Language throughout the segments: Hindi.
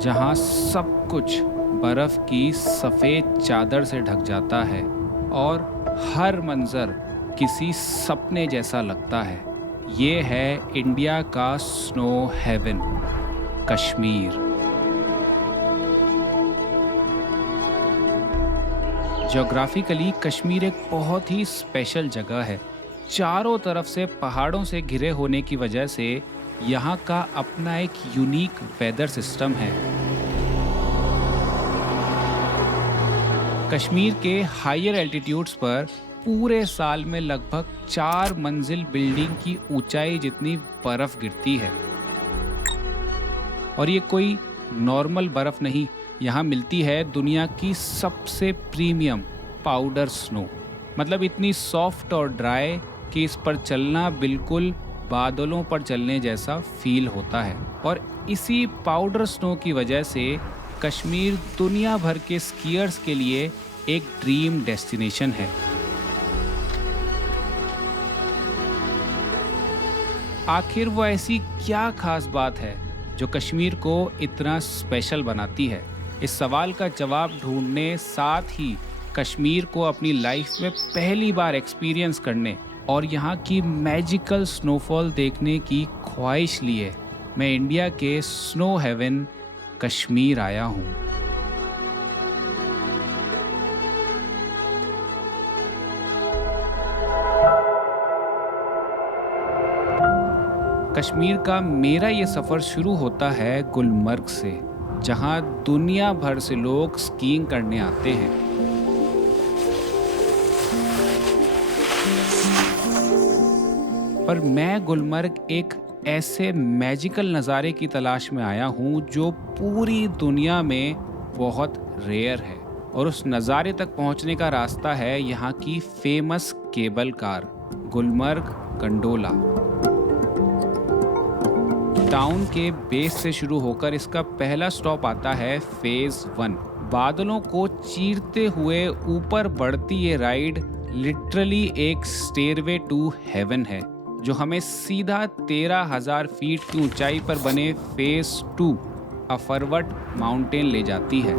जहाँ सब कुछ बर्फ की सफ़ेद चादर से ढक जाता है और हर मंज़र किसी सपने जैसा लगता है। ये है इंडिया का snow haven, Kashmir. Geographically Kashmir एक बहुत ही स्पेशल जगह है। चारों तरफ से पहाड़ों से घिरे होने की वजह से यहाँ का अपना एक यूनिक वेदर सिस्टम है। कश्मीर के हायर एल्टीट्यूड्स पर पूरे साल में लगभग 4 मंजिल बिल्डिंग की ऊंचाई जितनी बर्फ गिरती है। और ये कोई नॉर्मल बर्फ नहीं, यहाँ मिलती है दुनिया की सबसे प्रीमियम पाउडर स्नो। मतलब इतनी सॉफ्ट और ड्राई कि इस पर चलना बिल्कुल बादलों पर चलने जैसा फील होता है। और इसी पाउडर स्नो की वजह से कश्मीर दुनिया भर के स्कीयर्स के लिए एक ड्रीम डेस्टिनेशन है। आखिर वो ऐसी क्या खास बात है जो कश्मीर को इतना स्पेशल बनाती है? इस सवाल का जवाब ढूंढने, साथ ही कश्मीर को अपनी लाइफ में पहली बार एक्सपीरियंस करने और यहाँ की मैजिकल स्नोफॉल देखने की ख्वाहिश लिए मैं इंडिया के स्नो हेवन कश्मीर आया हूँ। कश्मीर का मेरा ये सफ़र शुरू होता है गुलमर्ग से, जहाँ दुनिया भर से लोग स्कीइंग करने आते हैं। पर मैं गुलमर्ग एक ऐसे मैजिकल नज़ारे की तलाश में आया हूँ जो पूरी दुनिया में बहुत रेयर है। और उस नज़ारे तक पहुँचने का रास्ता है यहाँ की famous cable car, Gulmarg gondola. Town के बेस से शुरू होकर इसका पहला स्टॉप आता है फेज 1। बादलों को चीरते हुए ऊपर बढ़ती ये राइड लिटरली एक स्टेयरवे टू हेवन है, जो हमें सीधा 13,000 फीट की ऊंचाई पर बने फेज 2 अफरवट माउंटेन ले जाती है।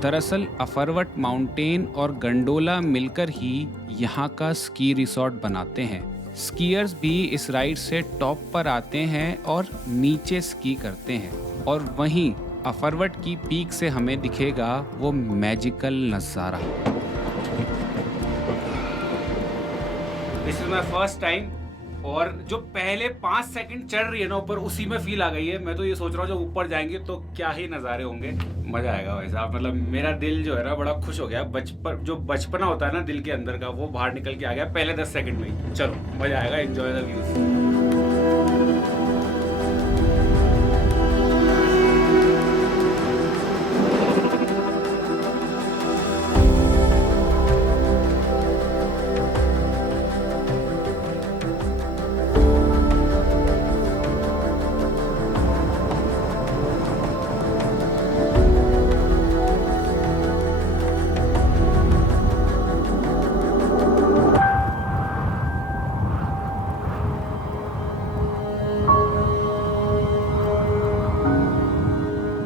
दरअसल अफरवट माउंटेन और गंडोला मिलकर ही यहाँ का स्की रिसॉर्ट बनाते हैं। स्कीयर्स भी इस राइड से टॉप पर आते हैं और नीचे स्की करते हैं, और वहीं अफरवट की पीक से हमें दिखेगा वो मैजिकल नज़ारा। This is my first time, और जो पहले 5 सेकंड चढ़ रही है ना ऊपर, उसी में फील आ गई है। मैं तो ये सोच रहा हूँ जब ऊपर जाएंगे तो क्या ही नज़ारे होंगे, मजा आएगा वैसा। मतलब मेरा दिल जो है ना बड़ा खुश हो गया। जो बचपना होता है ना दिल के अंदर का, वो बाहर निकल के आ गया पहले 10 सेकंड में ही। चलो मजा आएगा, एंजॉय द व्यूज।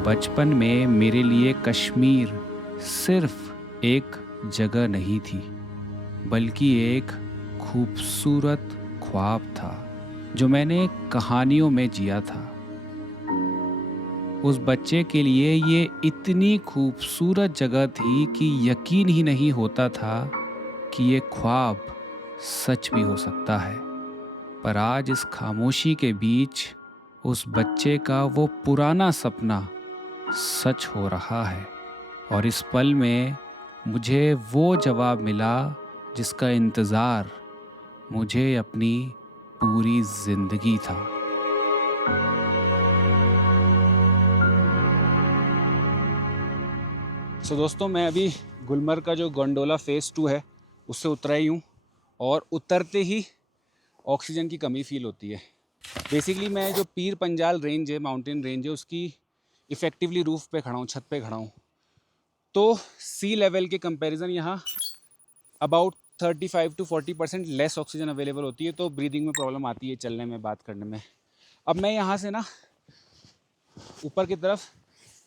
बचपन में मेरे लिए कश्मीर सिर्फ एक जगह नहीं थी, बल्कि एक खूबसूरत ख्वाब था जो मैंने कहानियों में जिया था। उस बच्चे के लिए ये इतनी खूबसूरत जगह थी कि यकीन ही नहीं होता था कि ये ख्वाब सच भी हो सकता है। पर आज इस खामोशी के बीच उस बच्चे का वो पुराना सपना सच हो रहा है, और इस पल में मुझे वो जवाब मिला जिसका इंतज़ार मुझे अपनी पूरी जिंदगी था। दोस्तों, मैं अभी गुलमर्ग का जो गंडोला फेज़ 2 है उससे उतरा ही हूँ, और उतरते ही ऑक्सीजन की कमी फील होती है। बेसिकली मैं जो पीर पंजाल रेंज है, माउंटेन रेंज है, उसकी इफ़ेक्टिवली रूफ़ पे खड़ा हूँ, छत पे खड़ा हूँ। तो सी लेवल के कंपैरिजन यहाँ about 35 to 40% less oxygen available होती है, तो ब्रीदिंग में प्रॉब्लम आती है, चलने में, बात करने में। अब मैं यहाँ से ना ऊपर की तरफ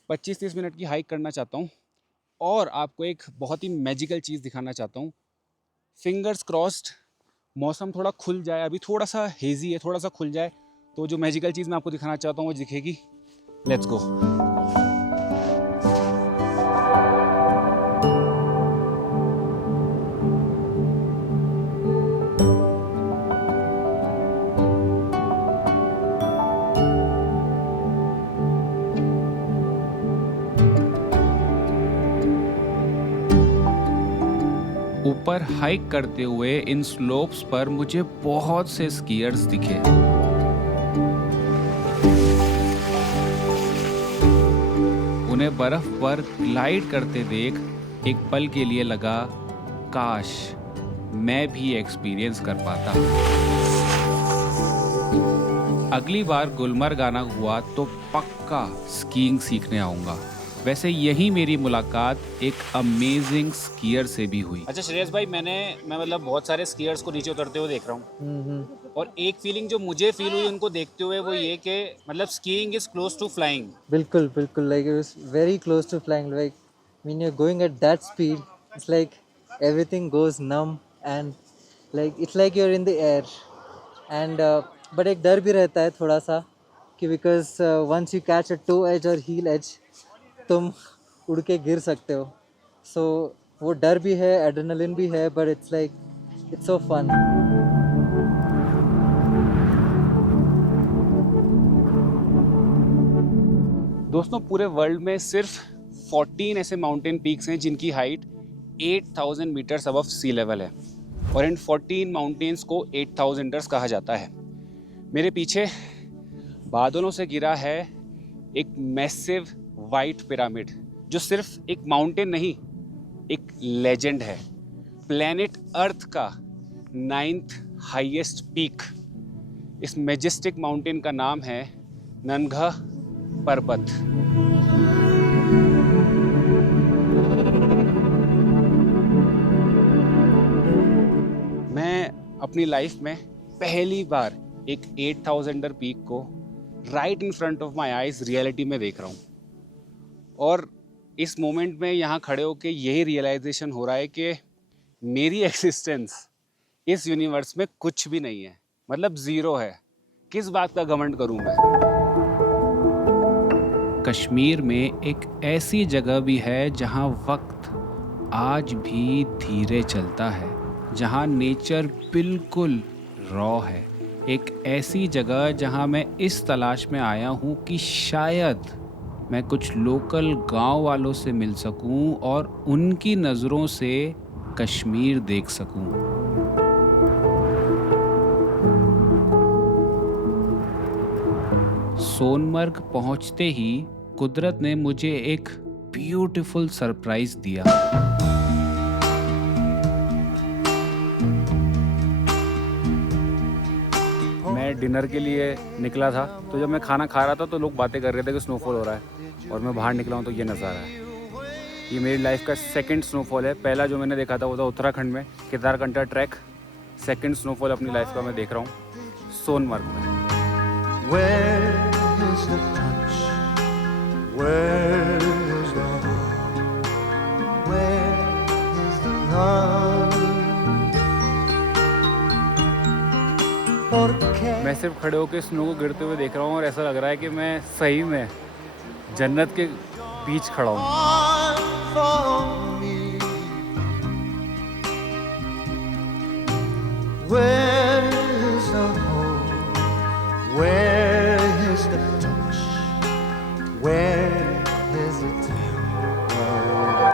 25-30 मिनट की हाइक करना चाहता हूँ और आपको एक बहुत ही मैजिकल चीज़ दिखाना चाहता हूँ। फिंगर्स क्रॉस्ड, मौसम थोड़ा खुल जाए, अभी थोड़ा सा हेजी है, थोड़ा सा खुल जाए तो जो मैजिकल चीज़ मैं आपको दिखाना चाहता हूँ वो दिखेगी। Let's go. ऊपर हाइक करते हुए इन स्लोप्स पर मुझे बहुत से स्कीयर्स दिखे। उन्हें बर्फ पर ग्लाइड करते देख एक पल के लिए लगा, काश मैं भी एक्सपीरियंस कर पाता। अगली बार गुलमर्ग आना हुआ तो पक्का स्कीइंग सीखने आऊंगा। वैसे यही मेरी मुलाकात एक अमेजिंग स्कीयर से भी हुई। अच्छा श्रेयस भाई, मैं मतलब बहुत सारे स्कीयर्स को नीचे उतरते हुए देख रहा हूँ, और एक फीलिंग जो मुझे फील हुई उनको देखते हुए वो ये कि मतलब skiing is close to flying. बिल्कुल बिल्कुल, like it was very close to flying. Like when you're going at that speed, it's like everything goes numb and like it's like you're in the air. And but एक डर भी रहता है थोड़ा सा कि because once you catch a toe edge or heel edge, तुम उड़ के गिर सकते हो। So वो डर भी है, एड्रेनलिन भी है, but it's like it's so fun. दोस्तों, पूरे वर्ल्ड में सिर्फ 14 ऐसे माउंटेन पीक्स हैं जिनकी height 8000 metres above sea level है, और इन 14 माउंटेन्स को 8000ers कहा जाता है। मेरे पीछे बादलों से गिरा है एक मैसिव वाइट पिरामिड, जो सिर्फ एक माउंटेन नहीं, एक लेजेंड है। प्लेनेट अर्थ का 9th हाईएस्ट पीक। इस मैजेस्टिक माउंटेन का नाम है नंगा पर्वत। मैं अपनी लाइफ में पहली बार एक 8000er पीक को right in front of my eyes reality में देख रहा हूँ, और इस मोमेंट में यहाँ खड़े होके यही रियलाइजेशन हो रहा है कि मेरी एक्सिस्टेंस इस यूनिवर्स में कुछ भी नहीं है, मतलब ज़ीरो है। किस बात का घमंड करूँ मैं। कश्मीर में एक ऐसी जगह भी है जहाँ वक्त आज भी धीरे चलता है, जहाँ नेचर बिल्कुल रॉ है। एक ऐसी जगह जहाँ मैं इस तलाश में आया हूँ कि शायद मैं कुछ लोकल गांव वालों से मिल सकूं और उनकी नज़रों से कश्मीर देख सकूं। सोनमर्ग पहुंचते ही कुदरत ने मुझे एक ब्यूटीफुल सरप्राइज दिया। मैं डिनर के लिए निकला था, तो जब मैं खाना खा रहा था तो लोग बातें कर रहे थे कि स्नोफॉल हो रहा है, और मैं बाहर निकला हूँ तो ये नज़ारा है। ये मेरी लाइफ का सेकंड स्नोफॉल है। पहला जो मैंने देखा था वो था उत्तराखंड में केदारकंठा ट्रैक। सेकंड स्नोफॉल अपनी लाइफ का मैं देख रहा हूँ सोनमर्ग में। Where is the touch? Where is the heart? Where is the love? मैं सिर्फ खड़े होकर स्नो को गिरते हुए देख रहा हूँ, और ऐसा लग रहा है कि मैं सही में जन्नत के बीच खड़ा हूँ। For me. Where is the hope? Where is the touch? Where is the terror?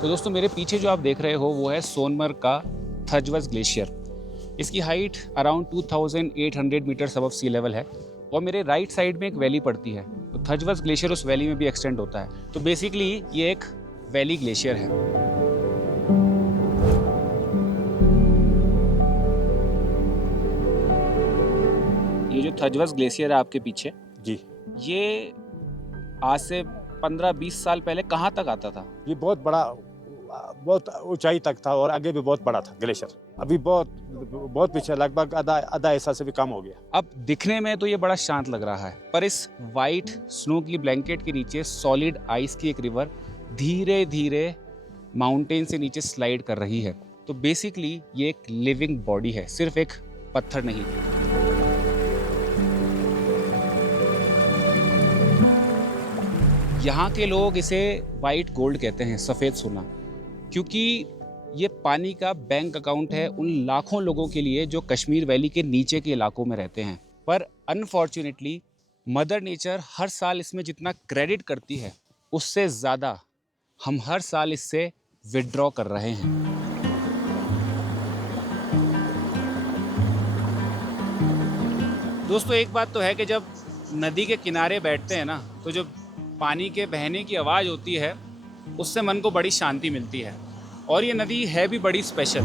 तो दोस्तों, मेरे पीछे जो आप देख रहे हो वो है सोनमर्ग का थजवस ग्लेशियर। इसकी height around 2800 metres above sea level है, और मेरे राइट साइड में एक वैली पड़ती है। तो थजवस ग्लेशियर उस वैली में भी एक्सटेंड होता है। तो बेसिकली ये एक वैली ग्लेशियर है। ये जो थजवस ग्लेशियर है आपके पीछे जी, ये आज से 15-20 साल पहले कहाँ तक आता था? ये बहुत बड़ा, बहुत ऊंचाई तक था और आगे भी बहुत बड़ा था ग्लेशियर। अभी बहुत पीछे, लगभग आधा हिस्सा से भी कम हो गया। अब दिखने में तो ये बड़ा शांत लग रहा है, पर इस वाइट स्नो की ब्लैंकेट के नीचे सॉलिड आइस की एक रिवर धीरे धीरे माउंटेन से नीचे स्लाइड कर रही है। तो बेसिकली ये एक लिविंग बॉडी है, सिर्फ एक पत्थर नहीं। यहाँ के लोग इसे वाइट गोल्ड कहते हैं, सफ़ेद सोना, क्योंकि ये पानी का बैंक अकाउंट है उन लाखों लोगों के लिए जो कश्मीर वैली के नीचे के इलाकों में रहते हैं। पर अनफॉर्चुनेटली मदर नेचर हर साल इसमें जितना क्रेडिट करती है उससे ज़्यादा हम हर साल इससे विड्रॉ कर रहे हैं। दोस्तों एक बात तो है कि जब नदी के किनारे बैठते हैं ना, तो जब पानी के बहने की आवाज़ होती है उससे मन को बड़ी शांति मिलती है। और ये नदी है भी बड़ी स्पेशल।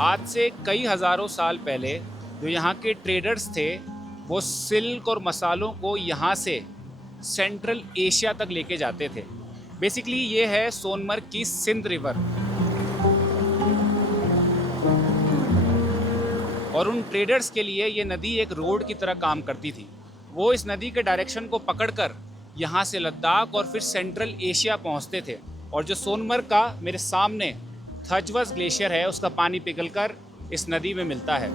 आज से कई हज़ारों साल पहले जो यहाँ के ट्रेडर्स थे वो सिल्क और मसालों को यहाँ से सेंट्रल एशिया तक लेके जाते थे। बेसिकली ये है सोनमर्ग की सिंध रिवर। और उन ट्रेडर्स के लिए ये नदी एक रोड की तरह काम करती थी। वो इस नदी के डायरेक्शन को पकड़कर यहाँ से लद्दाख और फिर सेंट्रल एशिया पहुँचते थे। और जो सोनमर्ग का मेरे सामने थजवस ग्लेशियर है उसका पानी पिघलकर इस नदी में मिलता है।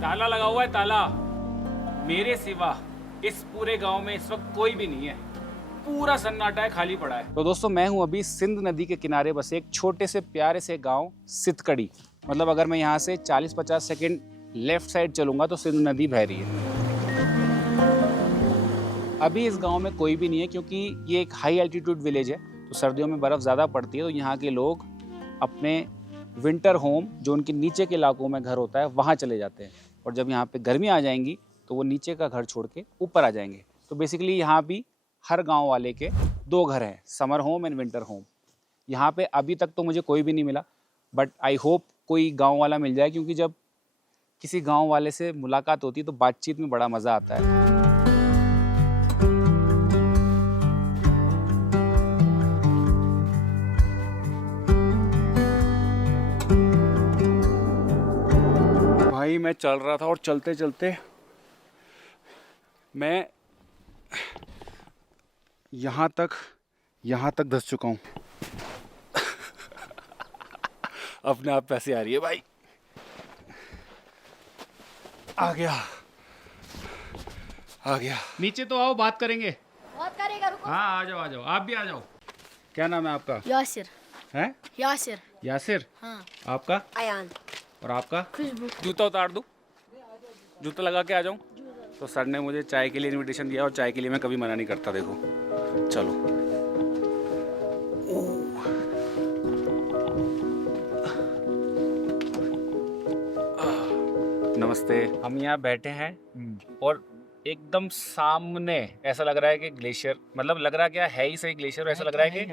ताला लगा हुआ है, ताला। मेरे सिवा इस पूरे गांव में इस वक्त कोई भी नहीं है, पूरा सन्नाटा है, खाली पड़ा है। तो दोस्तों मैं हूं अभी सिंध नदी के किनारे बसे एक छोटे से प्यारे से गांव सितकड़ी। मतलब अगर मैं यहाँ से 40-50 सेकंड लेफ्ट साइड चलूंगा तो सिंध नदी बह रही है। अभी इस गांव में कोई भी नहीं है क्योंकि ये एक हाई एल्टीट्यूड विलेज है, तो सर्दियों में बर्फ़ ज़्यादा पड़ती है, तो यहाँ के लोग अपने विंटर होम जो उनके नीचे के इलाकों में घर होता है वहाँ चले जाते हैं। और जब यहाँ पे गर्मी आ जाएंगी तो वो नीचे का घर छोड़ के ऊपर आ जाएंगे। तो बेसिकली यहाँ भी हर गांव वाले के 2 घर हैं, summer home and winter home. यहाँ पे अभी तक तो मुझे कोई भी नहीं मिला, बट आई होप कोई गांव वाला मिल जाए, क्योंकि जब किसी गांव वाले से मुलाकात होती है तो बातचीत में बड़ा मज़ा आता है। भाई मैं चल रहा था और चलते चलते मैं यहाँ तक धंस चुका हूँ। अपने आप पैसे आ रही है भाई। आ गया। नीचे तो आओ, बात करेंगे। बात करेगा, रुको। हाँ आ जाओ, आप भी आ जाओ। क्या नाम है आपका? यासिर। हैं? यासिर। हाँ। आपका? अयान। और आपका? खुशबू। जूता उतार दूँ? जूता लगा के आ जाऊँ? तो सर ने मुझे चाय के लिए इनविटेशन दिया और चाय के लिए मैं कभी मना नहीं करता। देखो चलो। नमस्ते। हम यहाँ बैठे हैं और एकदम सामने ऐसा लग रहा है कि ग्लेशियर, मतलब लग रहा क्या है ही सही ग्लेशियर, ऐसा लग रहा है कि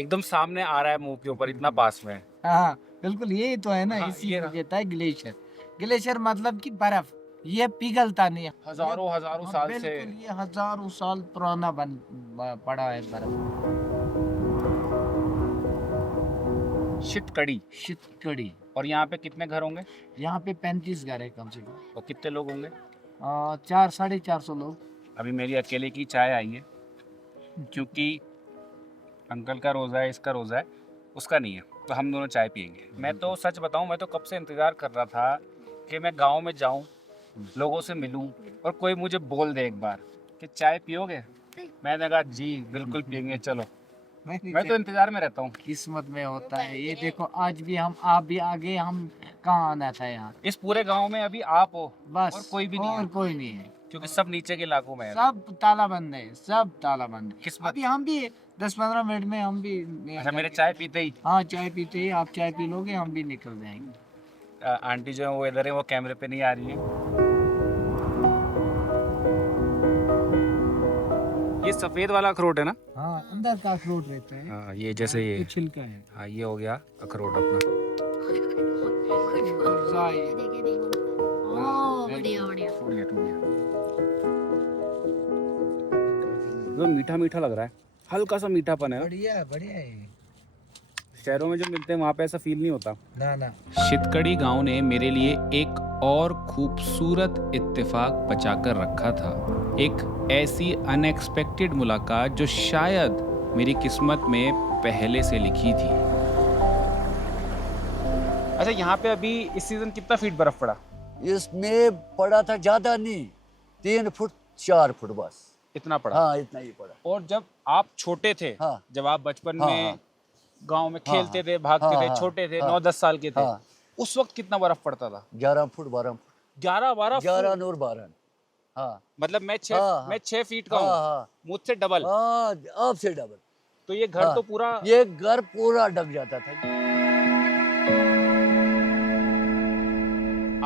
एकदम सामने आ रहा है मुंह के ऊपर, इतना पास में है। हाँ बिल्कुल, यही तो है ना। हाँ, इसी ये को ना। कहता है ग्लेशियर। ग्लेशियर मतलब कि बर्फ, ये पिघलता नहीं है। हजारों साल से बिल्कुल, ये हजारों साल पुराना पड़ा है बर्फ। शीतकड़ी। शीतकड़ी। और यहाँ पे कितने घर होंगे? यहाँ पे 35 घर है कम से कम। और कितने लोग होंगे? 400-450 लोग। अभी मेरी अकेले की चाय आई है, क्योंकि अंकल का रोज़ा है, इसका रोज़ा है, उसका नहीं है, तो हम दोनों चाय पियेंगे। मैं तो सच बताऊं, मैं तो कब से इंतज़ार कर रहा था कि मैं गांव में जाऊं, लोगों से मिलूं और कोई मुझे बोल दे एक बार कि चाय पियोगे, मैंने कहा जी बिल्कुल पियेंगे, चलो। नहीं, मैं तो इंतजार में रहता हूँ। किस्मत में होता है ये। देखो आज भी हम, आप भी आगे, हम कहाँ आना था यहाँ। इस पूरे गांव में अभी आप हो बस और कोई भी नहीं और है, कोई नहीं है। क्योंकि सब नीचे के इलाकों में है। सब ताला बंद है, सब ताला बंद है। किस्मत। अभी हम भी 10-15 मिनट में हम भी अच्छा, मेरे चाय पीते ही हाँ चाय पीते ही आप चाय पी लोगे, हम भी निकल जाएंगे। आंटी जो है वो इधर है, वो कैमरे पे नहीं आ रही है। ये सफेद वाला अखरोट है ना? हाँ अंदर का अखरोट रहता है। हाँ, ये जैसे ये छिलका है। हाँ, ये हो गया अखरोट अपना। बढ़िया बढ़िया। टूट गया, टूट गया। वो मीठा मीठा लग रहा है, हल्का सा मीठापन है ना? बढ़िया बढ़िया है। शहरों में जो मिलते हैं वहाँ पे ऐसा फील नहीं होता। ना ना शितकड़ी गांव ने मेरे लिए एक और खूबसूरत इत्तेफाक बचाकर रखा था। एक ऐसी अनएक्सपेक्टेड मुलाकात जो शायद मेरी किस्मत में पहले से लिखी थी। अच्छा, यहाँ पे अभी इस सीजन कितना फीट बर्फ पड़ा? इसमें पड़ा था ज्यादा नहीं, 3 फुट 4 फुट बस। इतना पड़ा? हाँ इतना ही पड़ा। और जब आप छोटे थे, हाँ। जब आप बचपन हाँ, में हाँ। गांव में हाँ, खेलते थे, भागते हाँ, थे, हाँ, छोटे थे, हाँ, 9-10 साल के थे, हाँ। उस वक्त कितना बर्फ पड़ता था? 11 फुट 12 फुट 11-12 11 और 12। हाँ मतलब मैं हाँ, 6 फीट का हाँ हूँ, हाँ मुझसे डबल। हाँ आपसे डबल। तो ये घर हाँ। तो पूरा। ये घर पूरा ढक जाता था।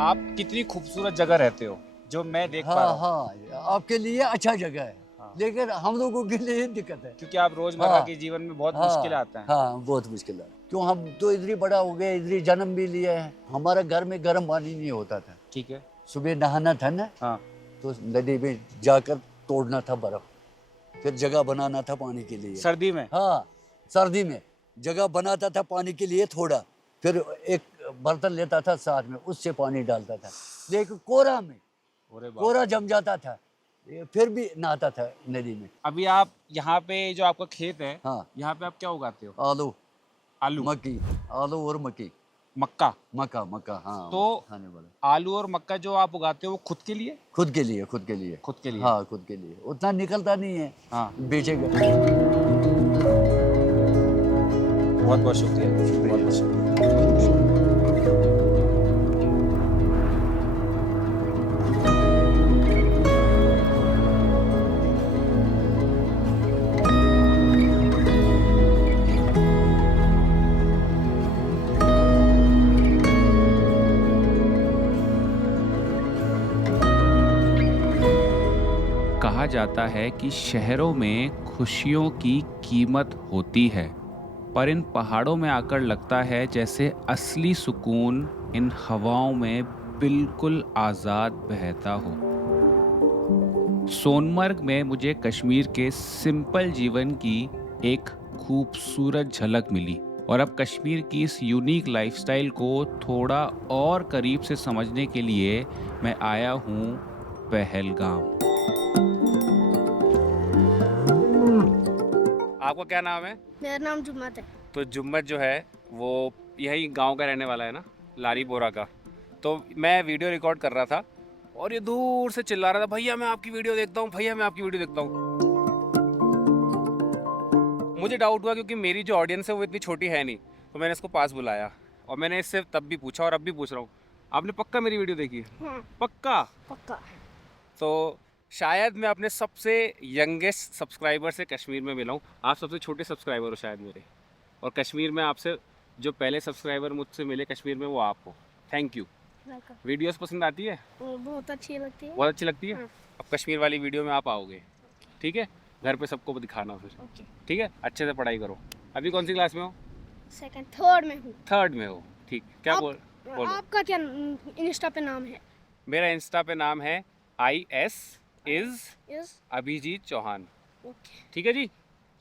आप कितनी खूबसूरत जगह रहते हो जो मैं देख पा रहा हाँ हूँ। हाँ आपके लिए अच्छा जगह है, हाँ। लेकिन हम लोगों के लिए दिक्कत है। क्योंकि आप रोजमर्रा हाँ। के जीवन में बहुत हाँ, मुश्किल आता है। हाँ बहुत मुश्किल है। क्यों, हम तो इधर ही बड़ा हो गए, इधर ही जन्म भी लिया है। हमारा घर में गर्म पानी नहीं होता था। ठीक है। सुबह नहाना था ना, हाँ। तो नदी में जाकर तोड़ना था बर्फ, फिर जगह बनाना था पानी के लिए। सर्दी में? हाँ सर्दी में जगह बनाता था पानी के लिए थोड़ा, फिर एक बर्तन लेता था साथ में, उससे पानी डालता था। लेकिन कोहरा में, अरे बाप। कोहरा जम जाता था, फिर भी नहाता था नदी में। अभी आप यहाँ पे जो आपका खेत है, हाँ यहाँ पे आप क्या उगाते हो? आलू आलू, मक्की, आलू और मक्की, मक्का। मक्का मक्का हाँ तो खाने वाला। आलू और मक्का जो आप उगाते हो वो खुद के लिए? खुद के लिए, खुद के लिए, खुद के लिए। हाँ खुद के लिए। उतना निकलता नहीं है, हाँ। बेचेगा। बहुत बहुत शुक्रिया, बहुत बहुत शुक्रिया। कहा जाता है कि शहरों में खुशियों की कीमत होती है, पर इन पहाड़ों में आकर लगता है जैसे असली सुकून इन हवाओं में बिल्कुल आज़ाद बहता हो। सोनमर्ग में मुझे कश्मीर के सिंपल जीवन की एक खूबसूरत झलक मिली, और अब कश्मीर की इस यूनिक लाइफस्टाइल को थोड़ा और करीब से समझने के लिए मैं आया हूँ पहलगाम। आपका क्या नाम है? मेरा नाम जुम्मत है। तो जुम्मत जो है वो यही गांव का रहने वाला है ना, लारी बोरा का। तो मैं वीडियो रिकॉर्ड कर रहा था और ये दूर से चिल्ला रहा था, भैया मैं आपकी वीडियो देखता हूँ, भैया मैं आपकी वीडियो देखता हूँ। मुझे डाउट हुआ क्योंकि मेरी जो ऑडियंस है वो इतनी छोटी है नहीं, तो मैंने इसको पास बुलाया और मैंने इससे तब भी पूछा और अब भी पूछ रहा हूँ, आपने पक्का मेरी वीडियो देखी? हाँ पक्का? पक्का। तो शायद मैं अपने सबसे यंगेस्ट सब्सक्राइबर से कश्मीर में मिला हूँ। आप सबसे छोटे सब्सक्राइबर हो शायद मेरे, और कश्मीर में आपसे जो पहले सब्सक्राइबर मुझसे मिले कश्मीर में वो आप हो। Thank you. वीडियोस पसंद आती है? बहुत अच्छी लगती है। बहुत अच्छी लगती है। हाँ। अब कश्मीर वाली वीडियो में आप आओगे, ठीक है? घर पे सबको दिखाना फिर, ओके। ठीक है? अच्छे से पढ़ाई करो। अभी कौन सी क्लास में हो? सेकंड थर्ड में हूँ। थर्ड में हो, ठीक। क्या आप- बोलो। आपका क्या इंस्टा पे नाम है? मेरा इंस्टा पे नाम है IS is yes. Abhijeet Chauhan, okay. ठीक है जी?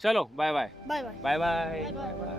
चलो bye bye. Bye bye. Bye bye. Bye bye.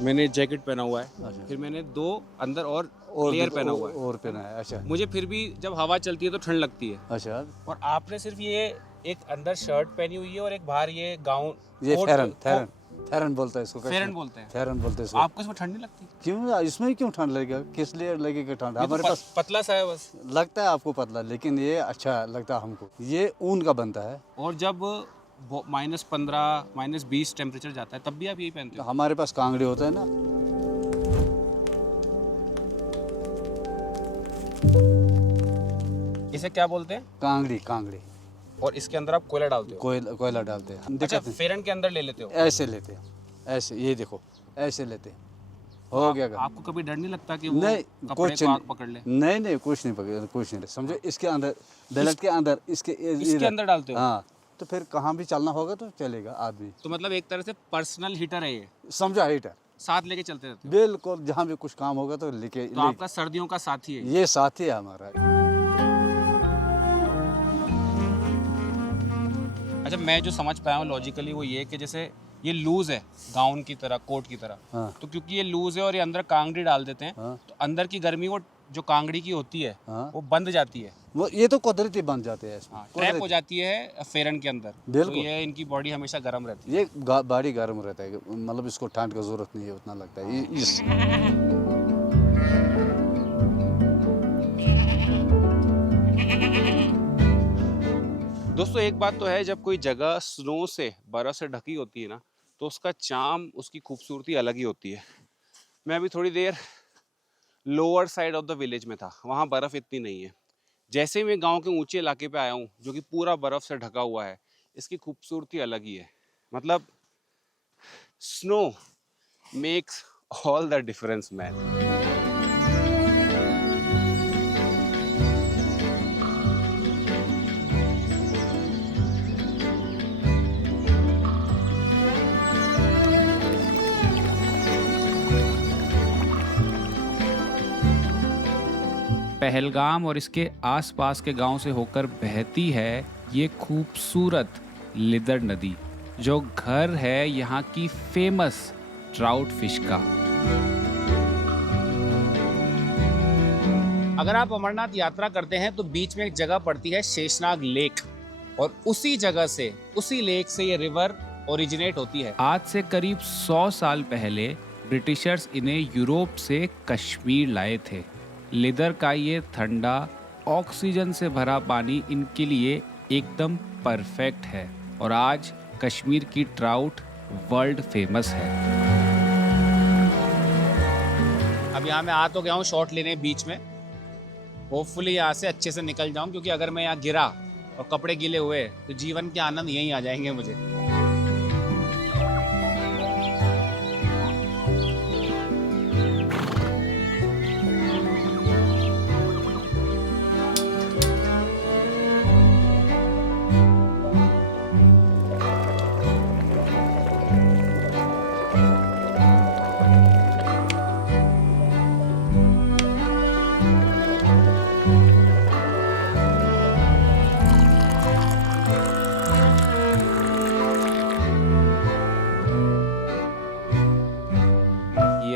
मैंने जैकेट पहना हुआ है, फिर मैंने 2 अंदर और लेयर पहना हुआ है। और पहना है। अच्छा मुझे फिर भी जब हवा चलती है तो ठंड लगती है। अच्छा। और आपने सिर्फ ये एक अंदर शर्ट पहनी हुई है और एक बाहर ये गाउन, ये कोट- फैरन, फैरन। फेरन बोलता है इसको। फेरन बोलते हैं। फेरन बोलते हैं इसको। आपको इसमें ठंड नहीं लगती? क्यों, इसमें क्यों ठंड लगेगा, किस लिए लगेगा ठंड? ये तो हमारे पास पतला सा है बस। लगता है आपको पतला, लेकिन ये अच्छा लगता है हमको। ये ऊन का बनता है। और जब -15 -20 टेम्परेचर जाता है तब भी आप यही पहनते हो? हमारे पास कांगड़ी होता है ना। इसे क्या बोलते हैं? कांगड़ी, कांगड़ी। और इसके अंदर आप कोयला डालते हो? कोयला डालते हैं। अच्छा, फेरन के अंदर ले लेते हो? ऐसे लेते हैं, ऐसे, ये देखो ऐसे लेते हैं। हो गया काम। आपको कभी डर नहीं लगता कि वो नहीं, कपड़े कुछ को आग पकड़ ले? नहीं नहीं, कुछ नहीं पकड़, कुछ नहीं। समझो इसके अंदर, बेल्ट के अंदर, इसके अंदर डालते हो? हाँ, तो फिर कहाँ भी चलना होगा तो चलेगा आदमी। तो मतलब एक तरह से पर्सनल हीटर है ये, समझा, हीटर साथ लेके चलते रहते हो? बिल्कुल, जहाँ भी कुछ काम होगा तो लेके। तो आपका सर्दियों का साथी है ये साथी है हमारा। अच्छा, मैं जो समझ पाया हूँ लॉजिकली वो ये कि जैसे ये लूज है गाउन की तरह, कोट की तरह, हाँ। तो क्योंकि ये लूज है और ये अंदर कांगड़ी डाल देते हैं, हाँ। तो अंदर की गर्मी वो जो कांगड़ी की होती है, हाँ। वो बंद जाती है। वो ये तो कुदरती बन जाते हैं इसमें, ट्रैप हो जाती है फेरन के अंदर। तो बिल्कुल। ये इनकी बॉडी हमेशा गर्म रहती है। ये बॉडी गर्म रहता है, मतलब इसको ठंड का जरूरत नहीं है, उतना लगता है इस। दोस्तों, एक बात तो है, जब कोई जगह स्नो से, बर्फ से ढकी होती है ना, तो उसका चार्म, उसकी खूबसूरती अलग ही होती है। मैं अभी थोड़ी देर lower side of the village में था, वहाँ बर्फ़ इतनी नहीं है। जैसे ही मैं गांव के ऊंचे इलाके पे आया हूँ जो कि पूरा बर्फ़ से ढका हुआ है, इसकी खूबसूरती अलग ही है। मतलब snow makes all the difference man. Pahalgam और इसके आसपास के गांव से होकर बहती है ये खूबसूरत लिदर नदी, जो घर है यहाँ की फेमस ट्राउट फिश का। अगर आप अमरनाथ यात्रा करते हैं तो बीच में एक जगह पड़ती है शेषनाग लेक, और उसी जगह से, उसी लेक से ये रिवर ओरिजिनेट होती है। आज से करीब 100 साल पहले ब्रिटिशर्स इन्हें यूरोप से कश्मीर लाए थे। लिदर का ये ठंडा, ऑक्सीजन से भरा पानी इनके लिए एकदम परफेक्ट है, और आज कश्मीर की ट्राउट वर्ल्ड फेमस है। अब यहाँ मैं आ तो गया हूँ शॉट लेने बीच में, होपफुली यहाँ से अच्छे से निकल जाऊँ, क्योंकि अगर मैं यहाँ गिरा और कपड़े गीले हुए तो जीवन के आनंद यहीं आ जाएंगे मुझे।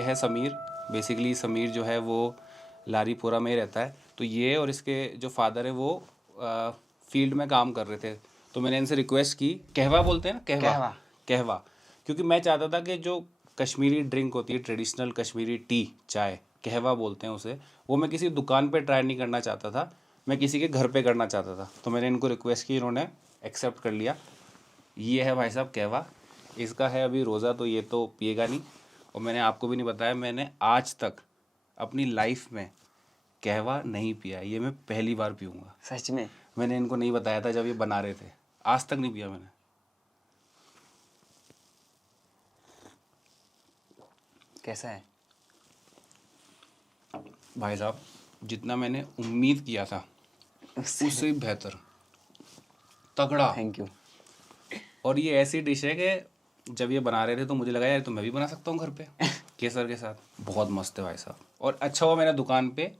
है समीर। बेसिकली समीर जो है वो लारीपुरा में ही रहता है। तो ये और इसके जो फादर है वो फील्ड में काम कर रहे थे। तो मैंने इनसे रिक्वेस्ट की, कहवा बोलते हैं ना, कहवा कहवा, क्योंकि मैं चाहता था कि जो कश्मीरी ड्रिंक होती है, ट्रेडिशनल कश्मीरी टी, चाय, कहवा बोलते हैं उसे, वो मैं किसी दुकान पे ट्राई नहीं करना चाहता था, मैं किसी के घर पे करना चाहता था। तो मैंने इनको रिक्वेस्ट की, इन्होंने एक्सेप्ट कर लिया। ये है भाई साहब कहवा, इसका है अभी रोज़ा, तो ये तो पिएगा नहीं। और मैंने आपको भी नहीं बताया, मैंने आज तक अपनी लाइफ में कहवा नहीं पिया, ये मैं पहली बार पीऊँगा। सच में? मैंने इनको नहीं बताया था जब ये बना रहे थे, आज तक नहीं पिया मैंने। कैसा है भाई साहब? जितना मैंने उम्मीद किया था उससे भी बेहतर, तगड़ा। Thank you. और ये ऐसी डिश है कि जब ये बना रहे थे तो मुझे लगा यार तो मैं भी बना सकता हूँ घर पे केसर के साथ। बहुत मस्त है भाई साहब। और अच्छा हुआ मैंने दुकान पे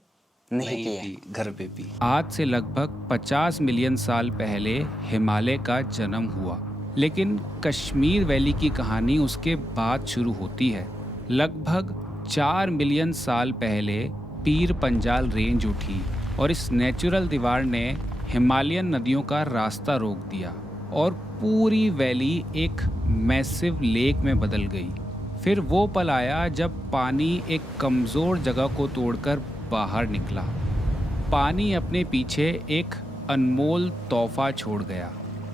नहीं पी, घर पे पी। आज से लगभग 50 मिलियन साल पहले हिमालय का जन्म हुआ, लेकिन कश्मीर वैली की कहानी उसके बाद शुरू होती है। लगभग 4 मिलियन साल पहले पीर पंजाल रेंज उठी और इस नेचुरल दीवार ने हिमालयन नदियों का रास्ता रोक दिया और पूरी वैली एक मैसिव लेक में बदल गई। फिर वो पल आया जब पानी एक कमज़ोर जगह को तोड़कर बाहर निकला। पानी अपने पीछे एक अनमोल तोहफा छोड़ गया,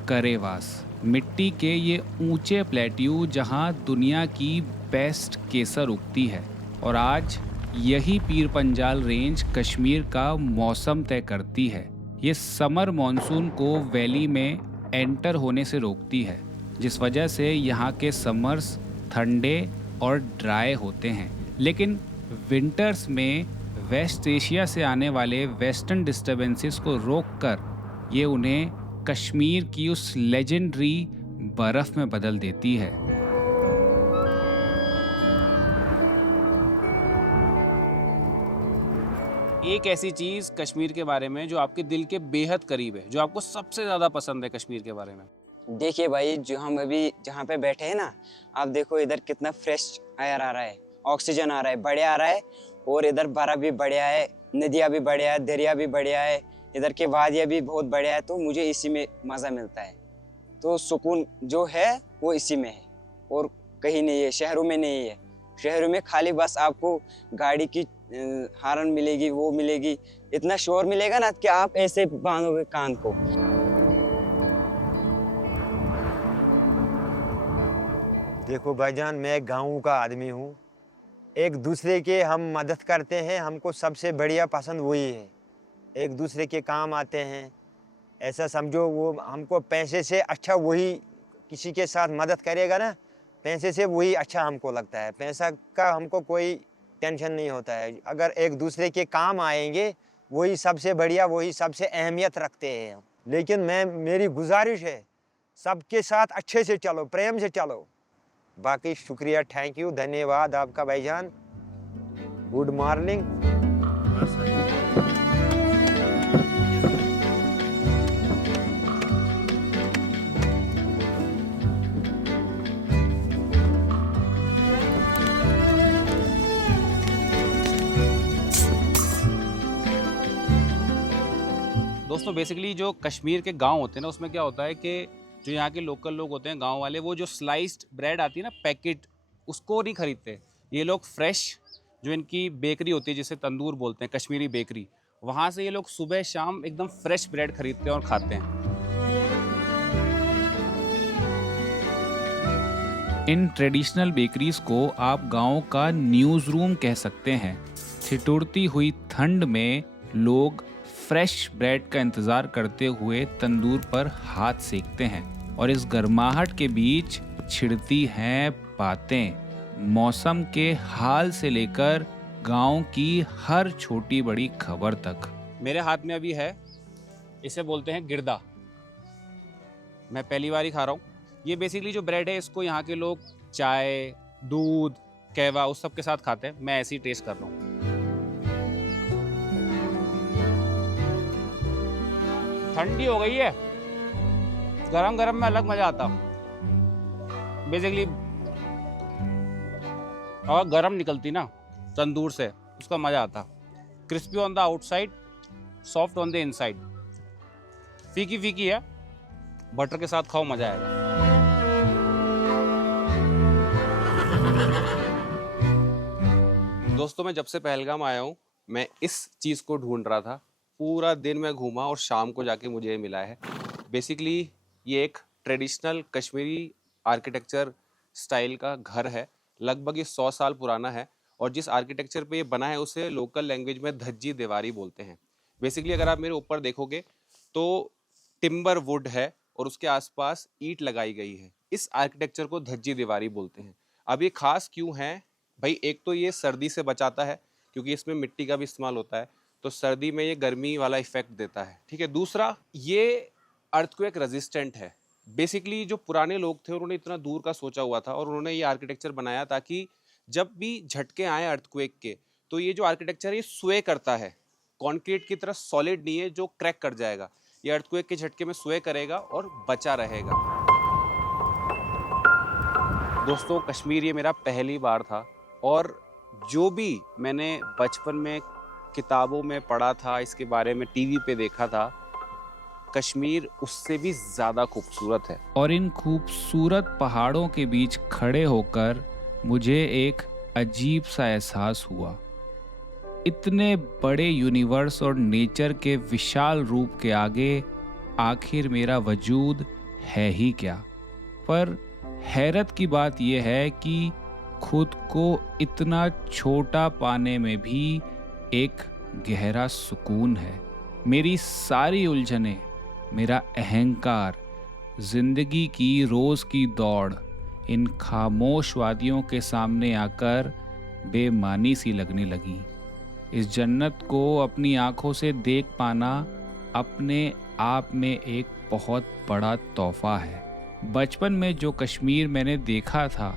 करेवास, मिट्टी के ये ऊंचे प्लेट्यू जहां दुनिया की बेस्ट केसर उगती है। और आज यही पीर पंजाल रेंज कश्मीर का मौसम तय करती है। ये समर मॉनसून को वैली में एंटर होने से रोकती है, जिस वजह से यहाँ के समर्स ठंडे और ड्राई होते हैं। लेकिन विंटर्स में वेस्ट एशिया से आने वाले वेस्टर्न डिस्टर्बेंसेस को रोककर ये उन्हें कश्मीर की उस लेजेंडरी बर्फ़ में बदल देती है। एक ऐसी चीज़ कश्मीर के बारे में जो आपके दिल के बेहद करीब है, जो आपको सबसे ज़्यादा पसंद है कश्मीर के बारे में। देखिए भाई, जो हम अभी जहाँ पे बैठे हैं ना, आप देखो इधर कितना फ्रेश एयर आ रहा है, ऑक्सीजन आ रहा है, बढ़िया आ रहा है। और इधर बर्फ भी बढ़िया है, नदियाँ भी बढ़िया है, दरिया भी बढ़िया है, इधर के वादियाँ भी बहुत बढ़िया है। तो मुझे इसी में मज़ा मिलता है। तो सुकून जो है वो इसी में है और कहीं नहीं है, शहरों में नहीं है। शहरों में खाली बस आपको गाड़ी की हॉर्न मिलेगी, वो मिलेगी, इतना शोर मिलेगा ना कि आप ऐसे बांधोगे कान को। देखो भाईजान, मैं गाँव का आदमी हूँ। एक दूसरे के हम मदद करते हैं, हमको सबसे बढ़िया पसंद वही है। एक दूसरे के काम आते हैं, ऐसा समझो। वो हमको पैसे से अच्छा वही किसी के साथ मदद करेगा ना, पैसे से वही अच्छा हमको लगता है। पैसा का हमको कोई टेंशन नहीं होता है। अगर एक दूसरे के काम आएंगे वही सबसे बढ़िया, वही सबसे अहमियत रखते हैं। लेकिन मेरी गुजारिश है, सबके साथ अच्छे से चलो, प्रेम से चलो। बाकी शुक्रिया, थैंक यू, धन्यवाद आपका भाईजान। Good morning. दोस्तों बेसिकली जो कश्मीर के गांव होते हैं ना, उसमें क्या होता है कि जो यहाँ के लोकल लोग होते हैं, गांव वाले, वो जो स्लाइस्ड ब्रेड आती है ना पैकेट, उसको नहीं खरीदते। ये लोग फ्रेश, जो इनकी बेकरी होती है जिसे तंदूर बोलते हैं, कश्मीरी बेकरी, वहाँ से ये लोग सुबह शाम एकदम फ्रेश ब्रेड खरीदते हैं और खाते हैं। इन ट्रेडिशनल बेकरीज को आप गांव का न्यूज़ रूम कह सकते हैं। ठिठुरती हुई ठंड में लोग फ्रेश ब्रेड का इंतज़ार करते हुए तंदूर पर हाथ सेकते हैं और इस गर्माहट के बीच छिड़ती हैं बातें, मौसम के हाल से लेकर गांव की हर छोटी बड़ी खबर तक। मेरे हाथ में अभी है, इसे बोलते हैं गिरदा। मैं पहली बार ही खा रहा हूँ। ये बेसिकली जो ब्रेड है, इसको यहाँ के लोग चाय, दूध, कहवा उस सब के साथ खाते हैं। मैं ऐसे ही टेस्ट कर रहा हूँ। ठंडी हो गई है, गरम गरम में अलग मजा आता। बेसिकली और गरम निकलती ना तंदूर से, उसका मजा आता। Crispy on the outside, soft on the inside. फीकी फीकी है, बटर के साथ खाओ, मजा आएगा। दोस्तों मैं जब से पहलगाम आया हूँ, मैं इस चीज़ को ढूंढ रहा था। पूरा दिन मैं घूमा और शाम को जाके मुझे ये मिला है। बेसिकली ये एक ट्रेडिशनल कश्मीरी आर्किटेक्चर स्टाइल का घर है। लगभग ये 100 साल पुराना है और जिस आर्किटेक्चर पे ये बना है उसे लोकल लैंग्वेज में धज्जी दीवारी बोलते हैं। बेसिकली अगर आप मेरे ऊपर देखोगे तो टिम्बर वुड है और उसके आसपास ईंट लगाई गई है। इस आर्किटेक्चर को धज्जी दीवारी बोलते हैं। अब ये खास क्यों है भाई? एक तो ये सर्दी से बचाता है क्योंकि इसमें मिट्टी का भी इस्तेमाल होता है, तो सर्दी में ये गर्मी वाला इफेक्ट देता है, ठीक है। दूसरा, ये अर्थक्वेक रेजिस्टेंट है। बेसिकली जो पुराने लोग थे उन्होंने इतना दूर का सोचा हुआ था और उन्होंने ये आर्किटेक्चर बनाया ताकि जब भी झटके आए अर्थक्वेक के, तो ये जो आर्किटेक्चर है ये स्वे करता है। कॉन्क्रीट की तरह सॉलिड नहीं है जो क्रैक कर जाएगा। ये अर्थक्वेक के झटके में स्वे करेगा और बचा रहेगा। दोस्तों कश्मीर ये मेरा पहली बार था और जो भी मैंने बचपन में किताबों में पढ़ा था, इसके बारे में टीवी पे देखा था, कश्मीर उससे भी ज़्यादा खूबसूरत है। और इन खूबसूरत पहाड़ों के बीच खड़े होकर मुझे एक अजीब सा एहसास हुआ। इतने बड़े यूनिवर्स और नेचर के विशाल रूप के आगे आखिर मेरा वजूद है ही क्या। पर हैरत की बात यह है कि खुद को इतना छोटा पाने में भी एक गहरा सुकून है। मेरी सारी उलझनें, मेरा अहंकार, जिंदगी की रोज की दौड़ इन खामोश वादियों के सामने आकर बेमानी सी लगने लगी। इस जन्नत को अपनी आंखों से देख पाना अपने आप में एक बहुत बड़ा तोहफा है। बचपन में जो कश्मीर मैंने देखा था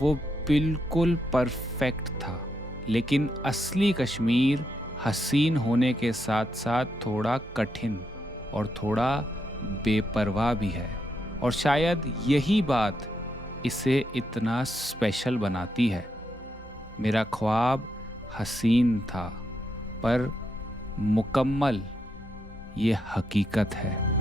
वो बिल्कुल परफेक्ट था, लेकिन असली कश्मीर हसीन होने के साथ साथ थोड़ा कठिन और थोड़ा बेपरवाह भी है। और शायद यही बात इसे इतना स्पेशल बनाती है। मेरा ख्वाब हसीन था, पर मुकम्मल ये हकीकत है।